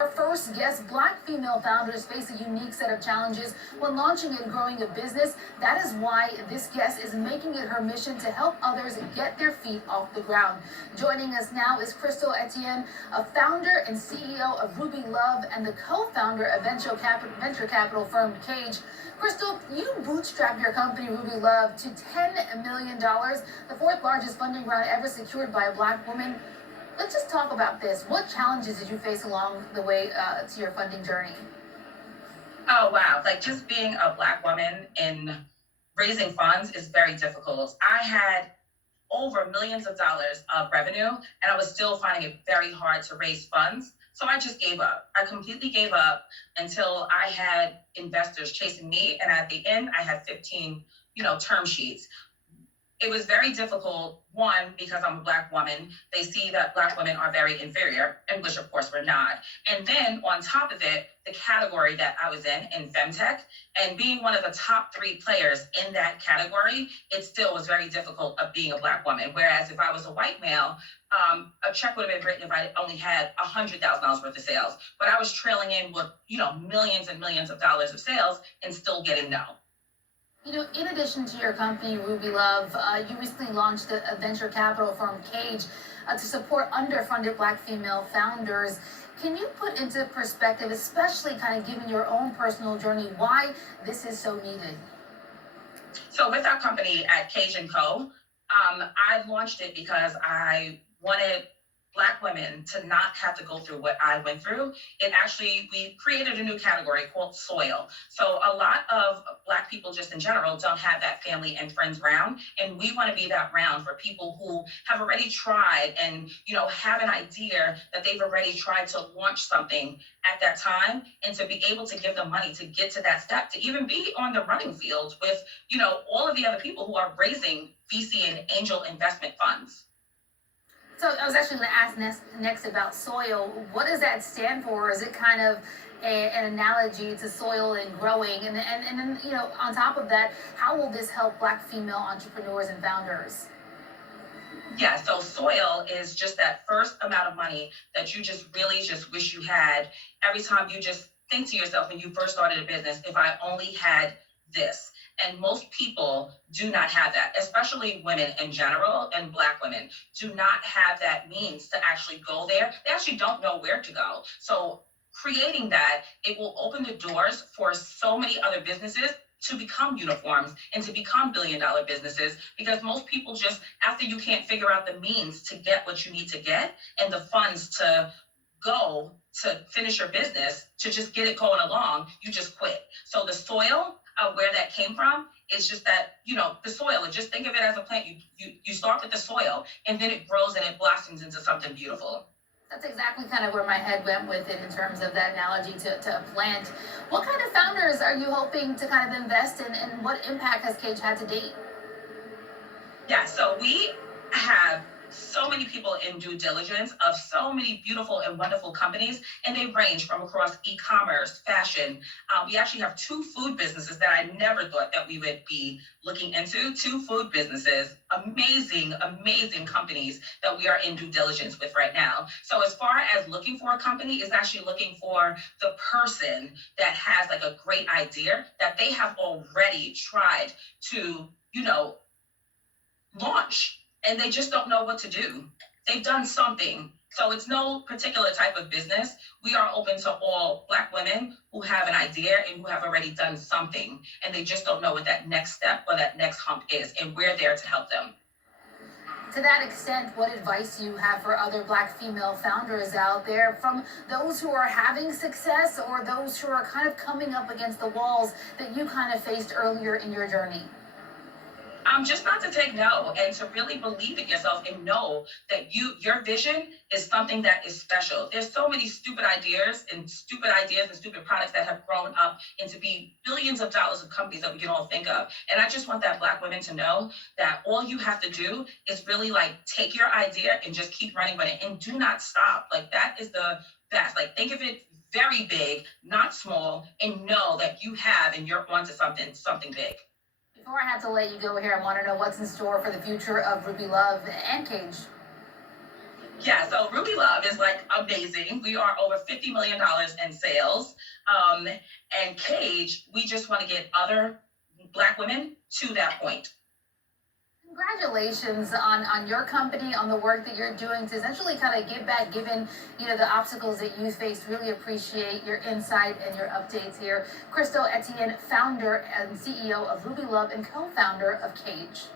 Our first guest, Black female founders face a unique set of challenges when launching and growing a business. That is why this guest is making it her mission to help others get their feet off the ground. Joining us now is Etienne, a founder and CEO of Ruby Love and the co-founder of venture capital firm CAJE. Crystal, you bootstrapped your company, Ruby Love, to $10 million, the fourth largest funding round ever secured by a Black woman. Let's just talk about this. What challenges did you face along the way to your funding journey? Oh, wow. Like just being a Black woman in raising funds is very difficult. I had over millions of dollars of revenue, and I was still finding it very hard to raise funds. So I just gave up. I completely gave up until I had investors chasing me. And at the end, I had 15, term sheets. It was very difficult, one, because I'm a Black woman. They see that Black women are very inferior, and which of course we're not. And then on top of it, the category that I was in femtech, and being one of the top 3 players in that category, it still was very difficult of being a Black woman. Whereas if I was a white male, a check would have been written if I only had $100,000 worth of sales. But I was trailing in with, millions and millions of dollars of sales and still getting no. In addition to your company, Ruby Love, you recently launched a venture capital firm, CAJE, to support underfunded Black female founders. Can you put into perspective, especially kind of given your own personal journey, why this is so needed? So with our company at CAJE & Co., I launched it because I wanted Black women to not have to go through what I went through. We created a new category called soil. So a lot of Black people just in general don't have that family and friends round. And we want to be that round for people who have already tried and, have an idea that they've already tried to launch something at that time, and to be able to give them money to get to that step, to even be on the running field with, all of the other people who are raising VC and angel investment funds. So I was actually going to ask next about soil. What does that stand for? Is it kind of an analogy to soil and growing? And then, on top of that, how will this help Black female entrepreneurs and founders? Yeah, so soil is just that first amount of money that you just really just wish you had every time you just think to yourself when you first started a business, if I only had this. And most people do not have that, especially women in general, and Black women do not have that means to actually go there. They actually don't know where to go. So creating that, it will open the doors for so many other businesses to become uniforms and to become billion-dollar businesses, because most people just, after you can't figure out the means to get what you need to get and the funds to go to finish your business, to just get it going along, you just quit. So the soil, where that came from, is just that, the soil, and just think of it as a plant. You start with the soil, and then it grows and it blossoms into something beautiful. That's exactly kind of where my head went with it in terms of that analogy to a plant. What kind of founders are you hoping to kind of invest in, and what impact has CAJE had to date? Yeah, so we have so many people in due diligence of so many beautiful and wonderful companies, and they range from across e-commerce, fashion. We actually have 2 food businesses that I never thought that we would be looking into. 2 food businesses, amazing, amazing companies that we are in due diligence with right now. So as far as looking for a company, is actually looking for the person that has like a great idea that they have already tried to, launch, and they just don't know what to do. They've done something. So it's no particular type of business. We are open to all Black women who have an idea and who have already done something, and they just don't know what that next step or that next hump is, and we're there to help them. To that extent, what advice do you have for other Black female founders out there, from those who are having success or those who are kind of coming up against the walls that you kind of faced earlier in your journey? Just not to take no, and to really believe in yourself and know that your vision is something that is special. There's so many stupid ideas and stupid products that have grown up into be billions of dollars of companies that we can all think of. And I just want that Black women to know that all you have to do is really take your idea and just keep running with it, and do not stop. That is the best. Think of it very big, not small, and know that you have and you're onto something big. Before I have to let you go here, I want to know what's in store for the future of Ruby Love and CAJE. Yeah, so Ruby Love is like amazing. We are over $50 million in sales. And CAJE, we just want to get other Black women to that point. Congratulations on your company, on the work that you're doing to essentially kind of give back, given the obstacles that you faced. Really appreciate your insight and your updates here. Crystal Etienne, founder and CEO of Ruby Love and co-founder of CAJE.